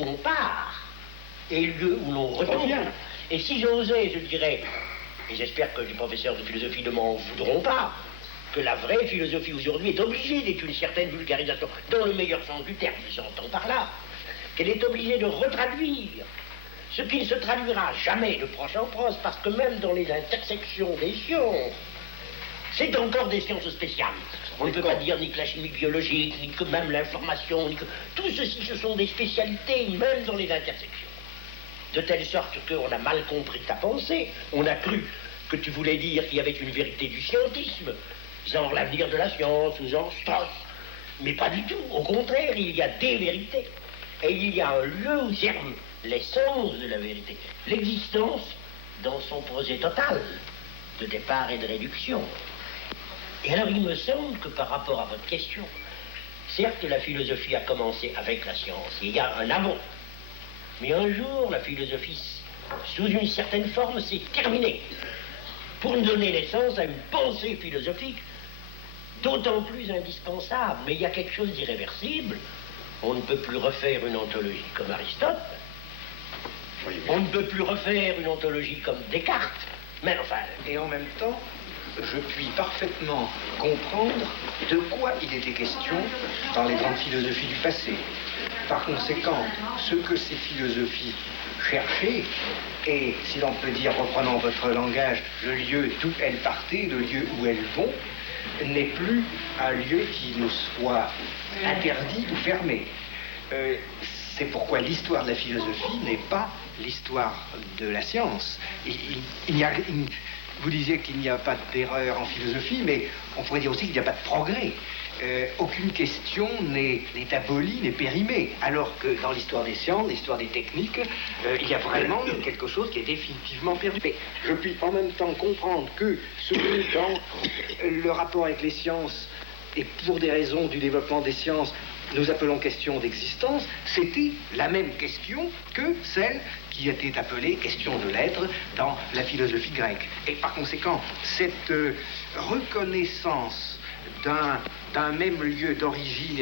d'où on part et le lieu où l'on retourne. Et si j'osais, je dirais, et j'espère que les professeurs de philosophie ne m'en voudront pas, que la vraie philosophie aujourd'hui est obligée d'être une certaine vulgarisation, dans le meilleur sens du terme, j'entends par là, qu'elle est obligée de retraduire ce qui ne se traduira jamais de proche en proche, parce que même dans les intersections des sciences, c'est encore des sciences spéciales. On ne peut pas dire ni que la chimie biologique, ni que même l'information, ni que... Tout ceci, ce sont des spécialités, même dans les intersections. De telle sorte qu'on a mal compris ta pensée. On a cru que tu voulais dire qu'il y avait une vérité du scientisme, genre l'avenir de la science, ou genre Strauss. Mais pas du tout. Au contraire, il y a des vérités. Et il y a un lieu où germe l'essence de la vérité. L'existence dans son projet total de départ et de réduction. Et alors, il me semble que par rapport à votre question, certes, la philosophie a commencé avec la science. Il y a un avant. Mais un jour, la philosophie, sous une certaine forme, s'est terminée pour donner naissance à une pensée philosophique d'autant plus indispensable. Mais il y a quelque chose d'irréversible. On ne peut plus refaire une ontologie comme Aristote. On ne peut plus refaire une ontologie comme Descartes. Mais enfin... Et en même temps, je puis parfaitement comprendre de quoi il était question dans les grandes philosophies du passé. Par conséquent, ce que ces philosophies cherchaient, et si l'on peut dire, reprenant votre langage, le lieu d'où elles partaient, le lieu où elles vont, n'est plus un lieu qui nous soit interdit ou fermé. C'est pourquoi l'histoire de la philosophie n'est pas l'histoire de la science. Vous disiez qu'il n'y a pas d'erreur en philosophie, mais on pourrait dire aussi qu'il n'y a pas de progrès. Aucune question n'est abolie, n'est périmée, alors que dans l'histoire des sciences, l'histoire des techniques, il y a vraiment quelque chose qui est définitivement perdu. Mais je puis en même temps comprendre que ce que dans le rapport avec les sciences, et pour des raisons du développement des sciences, nous appelons question d'existence, c'était la même question que celle qui était appelée question de l'être dans la philosophie grecque. Et par conséquent, cette reconnaissance d'un même lieu d'origine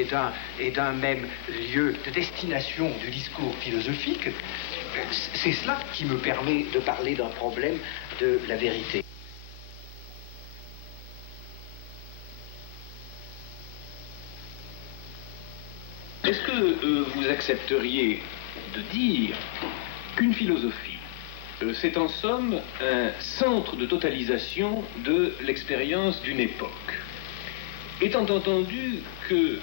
et d'un même lieu de destination du discours philosophique, c'est cela qui me permet de parler d'un problème de la vérité. Est-ce que vous accepteriez de dire qu'une philosophie, c'est en somme un centre de totalisation de l'expérience d'une époque, étant entendu que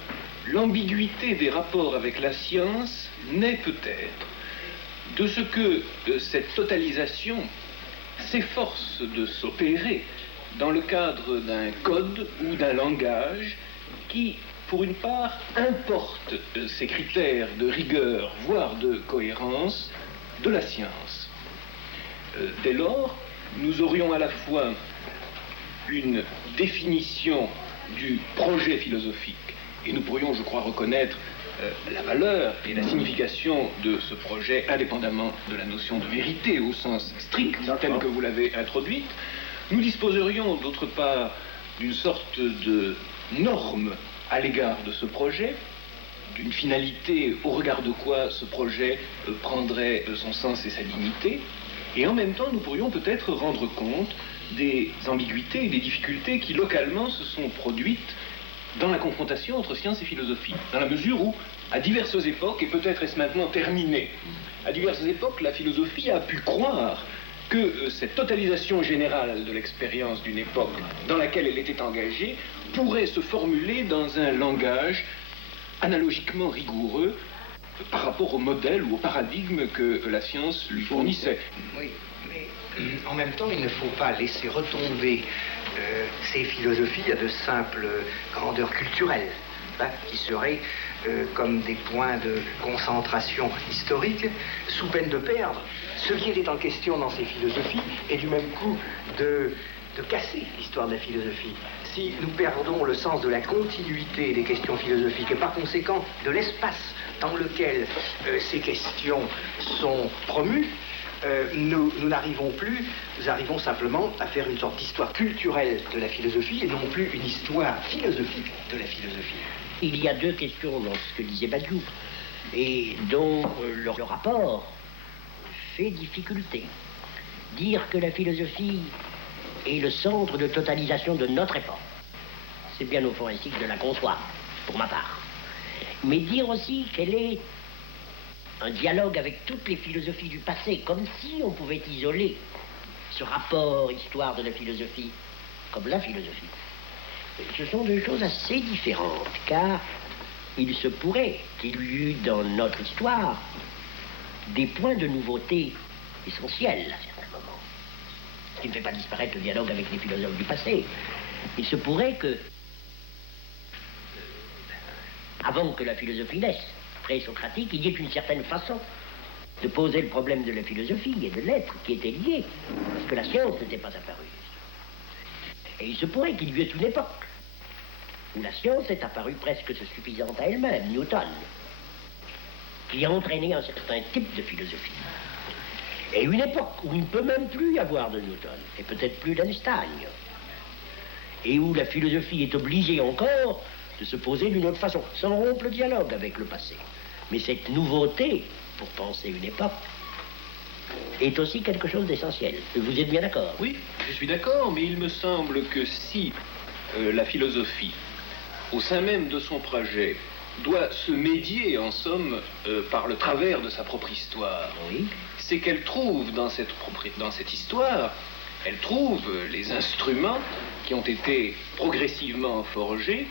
l'ambiguïté des rapports avec la science naît peut-être de ce que cette totalisation s'efforce de s'opérer dans le cadre d'un code ou d'un langage qui, pour une part, importe ces critères de rigueur, voire de cohérence, de la science. Dès lors, nous aurions à la fois une définition du projet philosophique, et nous pourrions, je crois, reconnaître la valeur et la signification de ce projet, indépendamment de la notion de vérité au sens strict, telle que vous l'avez introduite. Nous disposerions, d'autre part, d'une sorte de norme à l'égard de ce projet, d'une finalité au regard de quoi ce projet prendrait son sens et sa dignité, et en même temps nous pourrions peut-être rendre compte des ambiguïtés et des difficultés qui localement se sont produites dans la confrontation entre science et philosophie, dans la mesure où, à diverses époques, et peut-être est-ce maintenant terminé, à diverses époques, la philosophie a pu croire que cette totalisation générale de l'expérience d'une époque dans laquelle elle était engagée pourrait se formuler dans un langage analogiquement rigoureux par rapport au modèle ou au paradigme que la science lui fournissait. Oui, mais en même temps, il ne faut pas laisser retomber ces philosophies à de simples grandeurs culturelles, hein, qui seraient comme des points de concentration historique, sous peine de perdre ce qui était en question dans ces philosophies, et du même coup de casser l'histoire de la philosophie. Si nous perdons le sens de la continuité des questions philosophiques, et par conséquent de l'espace dans lequel ces questions sont promues, nous n'arrivons plus, nous arrivons simplement à faire une sorte d'histoire culturelle de la philosophie, et non plus une histoire philosophique de la philosophie. Il y a deux questions dans ce que disait Badiou. et dont le rapport fait difficulté. Dire que la philosophie est le centre de totalisation de notre époque, c'est bien au fond ainsi que je la conçois, pour ma part. Mais dire aussi qu'elle est un dialogue avec toutes les philosophies du passé, comme si on pouvait isoler ce rapport histoire de la philosophie comme la philosophie. Ce sont deux choses assez différentes, car il se pourrait qu'il y eût dans notre histoire des points de nouveauté essentiels à certains moments, ce qui ne fait pas disparaître le dialogue avec les philosophes du passé. Il se pourrait que, avant que la philosophie naisse, pré-socratique, il y ait une certaine façon de poser le problème de la philosophie et de l'être qui était lié, parce que la science n'était pas apparue. Et il se pourrait qu'il y ait une époque où la science est apparue presque suffisante à elle-même, Newton, qui a entraîné un certain type de philosophie. Et une époque où il ne peut même plus y avoir de Newton, et peut-être plus d'Einstein, et où la philosophie est obligée encore de se poser d'une autre façon, sans rompre le dialogue avec le passé. Mais cette nouveauté, pour penser une époque, est aussi quelque chose d'essentiel. Vous êtes bien d'accord? Oui, je suis d'accord, mais il me semble que si la philosophie, au sein même de son projet, doit se médier, en somme, par le travers de sa propre histoire, Oui. c'est qu'elle trouve dans cette histoire, elle trouve les instruments qui ont été progressivement forgés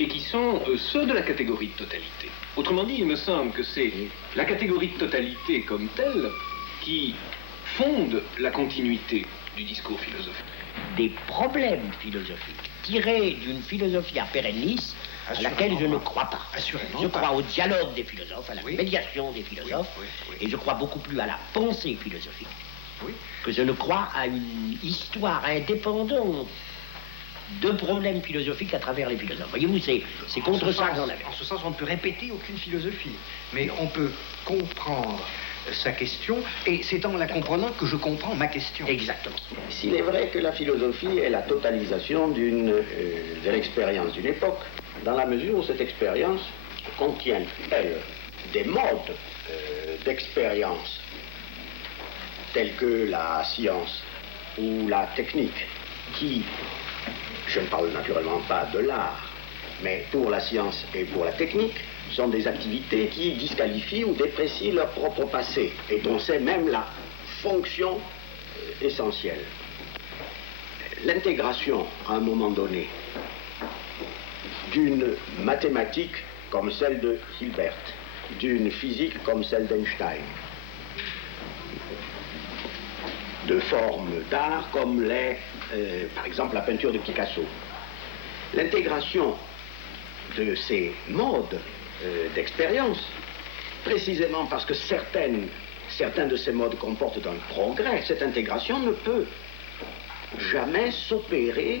et qui sont ceux de la catégorie de totalité. Autrement dit, il me semble que c'est la catégorie de totalité comme telle qui fonde la continuité du discours philosophique. Des problèmes philosophiques tirés d'une philosophie à pérennis à laquelle je ne crois pas. Assurément Je pas. crois au dialogue des philosophes, à la médiation des philosophes, oui. et je crois beaucoup plus à la pensée philosophique Oui. que je ne crois à une histoire indépendante de problèmes philosophiques à travers les philosophes. Voyez-vous, c'est contre ça que j'en avais. En ce sens, on ne peut répéter aucune philosophie, mais on peut comprendre sa question, et c'est en la comprenant que je comprends ma question. Exactement. S'il est vrai que la philosophie est la totalisation de l'expérience d'une époque, dans la mesure où cette expérience contient, elle, des modes d'expérience, tels que la science ou la technique, qui, je ne parle naturellement pas de l'art, mais pour la science et pour la technique, sont des activités qui disqualifient ou déprécient leur propre passé, et dont c'est même la fonction essentielle. L'intégration, à un moment donné, d'une mathématique comme celle de Hilbert, d'une physique comme celle d'Einstein, de formes d'art comme l'est, par exemple, la peinture de Picasso. L'intégration de ces modes d'expérience, précisément parce que certains de ces modes comportent un progrès, cette intégration ne peut jamais s'opérer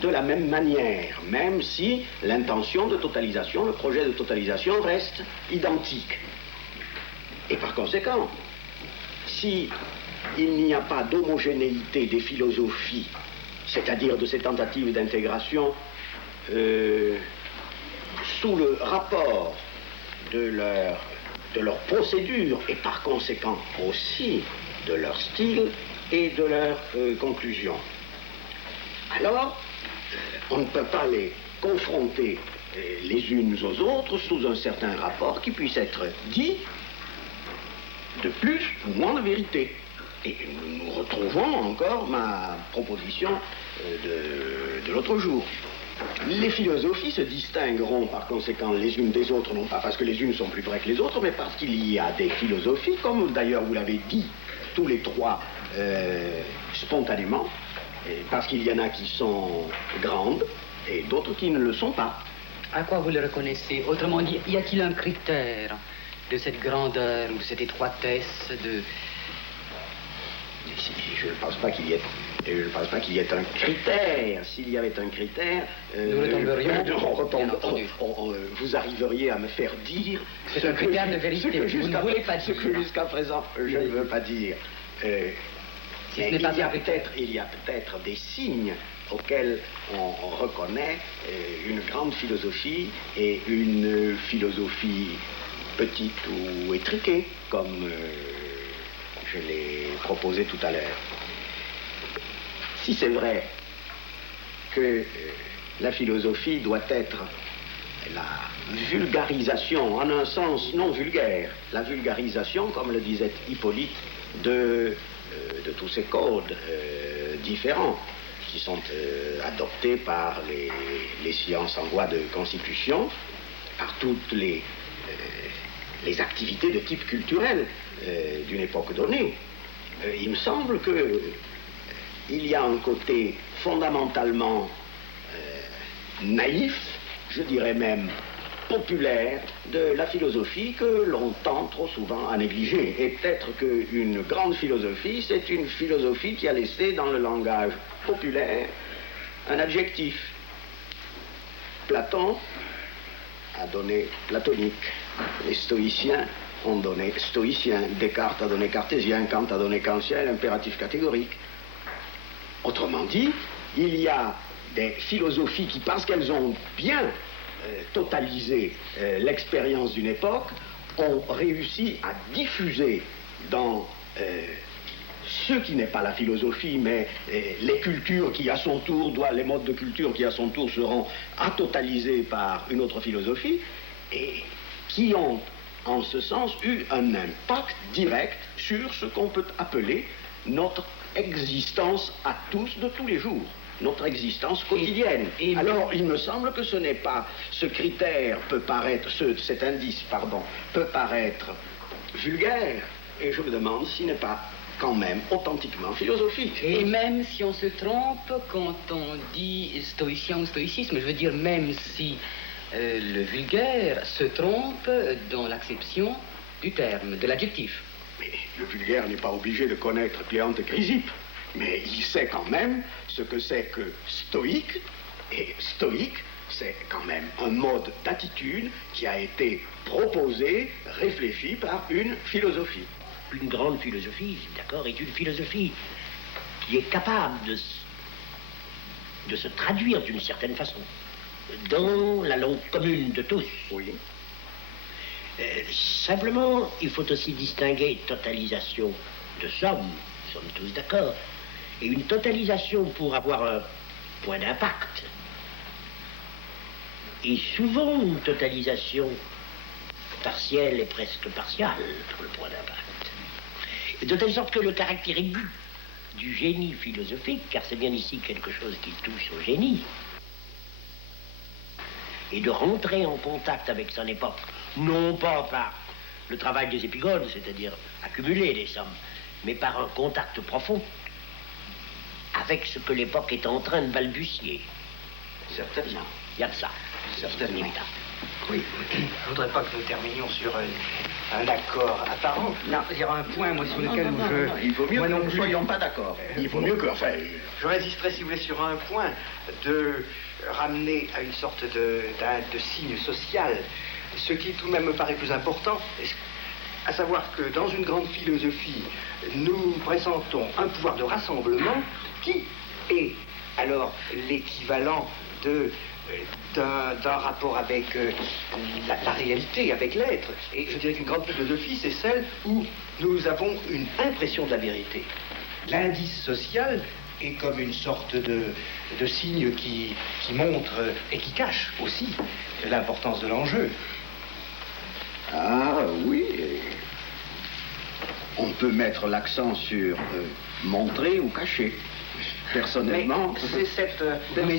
de la même manière, même si l'intention de totalisation, le projet de totalisation reste identique. Et par conséquent, si il n'y a pas d'homogénéité des philosophies, c'est-à-dire de ces tentatives d'intégration sous le rapport de leur procédure et par conséquent aussi de leur style et de leur conclusion. Alors, on ne peut pas les confronter les unes aux autres sous un certain rapport qui puisse être dit de plus ou moins de vérité. Et nous retrouvons encore ma proposition de l'autre jour. Les philosophies se distingueront par conséquent les unes des autres, non pas parce que les unes sont plus vraies que les autres, mais parce qu'il y a des philosophies, comme d'ailleurs vous l'avez dit tous les trois spontanément, parce qu'il y en a qui sont grandes et d'autres qui ne le sont pas. À quoi vous le reconnaissez? Autrement dit, y a-t-il un critère de cette grandeur ou de cette étroitesse de... Je ne pense pas qu'il y ait un critère. S'il y avait un critère, nous retomberions. Vous arriveriez à me faire dire. C'est un critère de vérité. Vous ne voulez pas dire. Ce que jusqu'à présent je ne veux pas dire. Si ce n'est pas un critère. Il y a peut-être des signes auxquels on reconnaît une grande philosophie et une philosophie petite ou étriquée, comme je l'ai proposé tout à l'heure. Si c'est vrai que la philosophie doit être la vulgarisation, en un sens non vulgaire, la vulgarisation, comme le disait Hippolyte, de tous ces codes différents qui sont adoptés par les sciences en voie de constitution, par toutes les activités de type culturel d'une époque donnée. Il me semble qu'il y a un côté fondamentalement naïf, je dirais même populaire, de la philosophie que l'on tend trop souvent à négliger. Et peut-être qu'une grande philosophie, c'est une philosophie qui a laissé dans le langage populaire un adjectif. Platon a donné platonique, les stoïciens ont donné stoïcien, Descartes a donné cartésien, Kant a donné kantien, l'impératif catégorique. Autrement dit, il y a des philosophies qui, parce qu'elles ont bien totalisé l'expérience d'une époque, ont réussi à diffuser dans ce qui n'est pas la philosophie, mais les cultures qui à son tour, les modes de culture qui à son tour seront atotalisés par une autre philosophie, et qui ont en ce sens eu un impact direct sur ce qu'on peut appeler notre existence à tous de tous les jours, notre existence quotidienne. Alors, il me semble que ce n'est pas, ce critère peut paraître, cet indice, pardon, peut paraître vulgaire, et je me demande s'il n'est pas quand même authentiquement philosophique. Et même si on se trompe quand on dit stoïcien ou stoïcisme, je veux dire même si le vulgaire se trompe dans l'acception du terme, de l'adjectif. Mais le vulgaire n'est pas obligé de connaître Cléante et Chrysippe, mais il sait quand même ce que c'est que stoïque, et stoïque, c'est quand même un mode d'attitude qui a été proposé, réfléchi par une philosophie. Une grande philosophie, d'accord, est une philosophie qui est capable de se traduire d'une certaine façon dans la langue commune de tous. Oui. Simplement, il faut aussi distinguer totalisation de somme, nous sommes tous d'accord, et une totalisation pour avoir un point d'impact. Et souvent, une totalisation partielle et presque partiale pour le point d'impact. De telle sorte que le caractère aigu du génie philosophique, car c'est bien ici quelque chose qui touche au génie, et de rentrer en contact avec son époque, non pas par le travail des épigones, c'est-à-dire accumuler des sommes, mais par un contact profond avec ce que l'époque est en train de balbutier. Certainement. Il y a de ça. Certainement. Oui, je ne voudrais pas que nous terminions sur un accord apparent. Non, il y aura un point, moi, sur lequel Il vaut mieux moi que non nous ne plus. soyons pas d'accord. Il vaut mieux que, enfin... Je résisterai, si vous voulez, sur un point, de ramener à une sorte de signe social, ce qui tout de même me paraît plus important, à savoir que dans une grande philosophie, nous présentons un pouvoir de rassemblement qui est alors l'équivalent d'un rapport avec la réalité, avec l'être. Et je dirais qu'une grande philosophie, c'est celle où nous avons une impression de la vérité. L'indice social est comme une sorte de signe qui montre et qui cache aussi l'importance de l'enjeu. Ah oui. On peut mettre l'accent sur montrer ou cacher. Personnellement, c'est cette...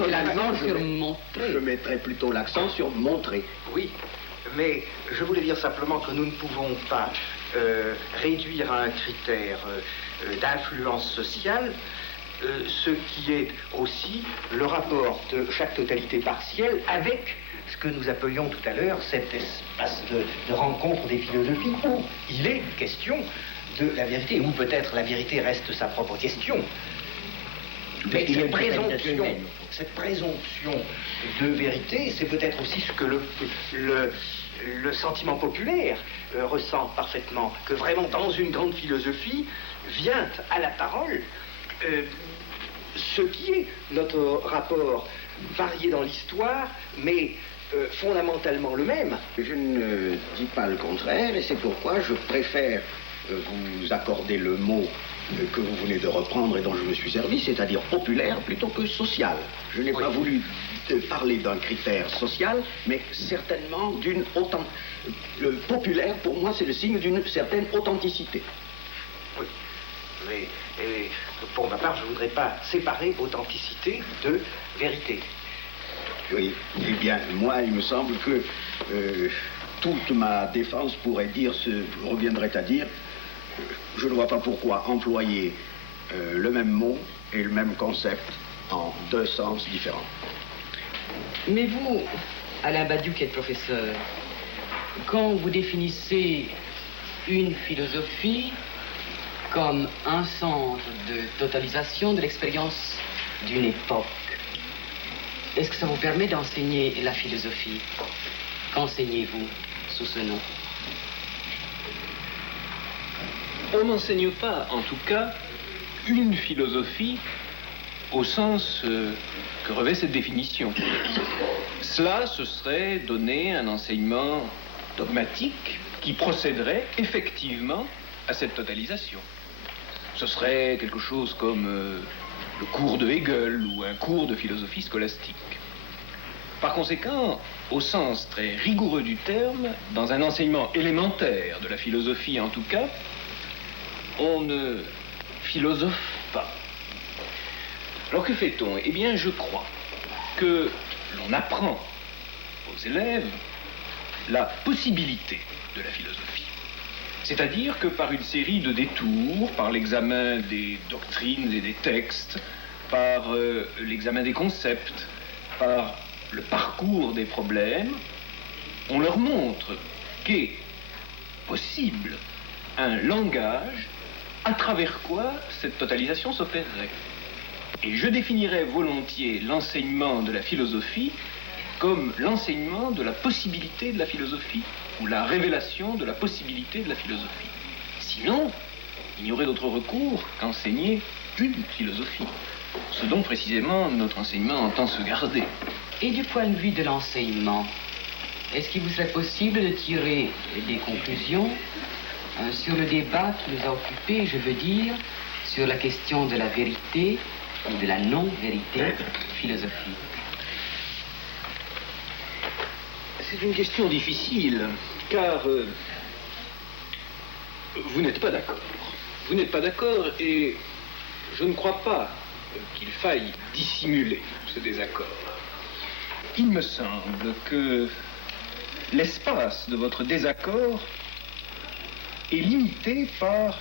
L'accent sur je montrer. mettrais plutôt l'accent sur montrer. Oui, mais je voulais dire simplement que nous ne pouvons pas réduire à un critère d'influence sociale ce qui est aussi le rapport de chaque totalité partielle avec ce que nous appelions tout à l'heure cet espace de rencontre des philosophies où il est question de la vérité, où peut-être la vérité reste sa propre question. Mais Il y a cette présomption de vérité, c'est peut-être aussi ce que le sentiment populaire ressent parfaitement, que vraiment dans une grande philosophie vient à la parole ce qui est notre rapport varié dans l'histoire, mais fondamentalement le même. Je ne dis pas le contraire, et c'est pourquoi je préfère vous accorder le mot que vous venez de reprendre et dont je me suis servi, c'est-à-dire populaire plutôt que social. Je n'ai pas voulu parler d'un critère social, mais certainement d'une le populaire, pour moi, c'est le signe d'une certaine authenticité. Oui, mais pour ma part, je ne voudrais pas séparer authenticité de vérité. Oui, eh bien, moi, il me semble que toute ma défense reviendrait à dire, je ne vois pas pourquoi employer le même mot et le même concept en deux sens différents. Mais vous, Alain Badiou, qui êtes professeur, quand vous définissez une philosophie comme un centre de totalisation de l'expérience d'une époque, est-ce que ça vous permet d'enseigner la philosophie? Qu'enseignez-vous sous ce nom? On n'enseigne pas, en tout cas, une philosophie au sens que revêt cette définition. Cela, ce serait donner un enseignement dogmatique qui procéderait effectivement à cette totalisation. Ce serait quelque chose comme le cours de Hegel ou un cours de philosophie scolastique. Par conséquent, au sens très rigoureux du terme, dans un enseignement élémentaire de la philosophie en tout cas, on ne philosophe pas. Alors que fait-on? Eh bien, je crois que l'on apprend aux élèves la possibilité de la philosophie. C'est-à-dire que par une série de détours, par l'examen des doctrines et des textes, par l'examen des concepts, par le parcours des problèmes, on leur montre qu'est possible un langage à travers quoi cette totalisation s'opérerait. Et je définirais volontiers l'enseignement de la philosophie comme l'enseignement de la possibilité de la philosophie, ou la révélation de la possibilité de la philosophie. Sinon, il n'y aurait d'autre recours qu'enseigner une philosophie, ce dont précisément notre enseignement entend se garder. Et du point de vue de l'enseignement, est-ce qu'il vous serait possible de tirer des conclusions sur le débat qui nous a occupés, je veux dire, sur la question de la vérité ou de la non-vérité philosophique? C'est une question difficile, car vous n'êtes pas d'accord. Vous n'êtes pas d'accord et je ne crois pas qu'il faille dissimuler ce désaccord. Il me semble que l'espace de votre désaccord est limité par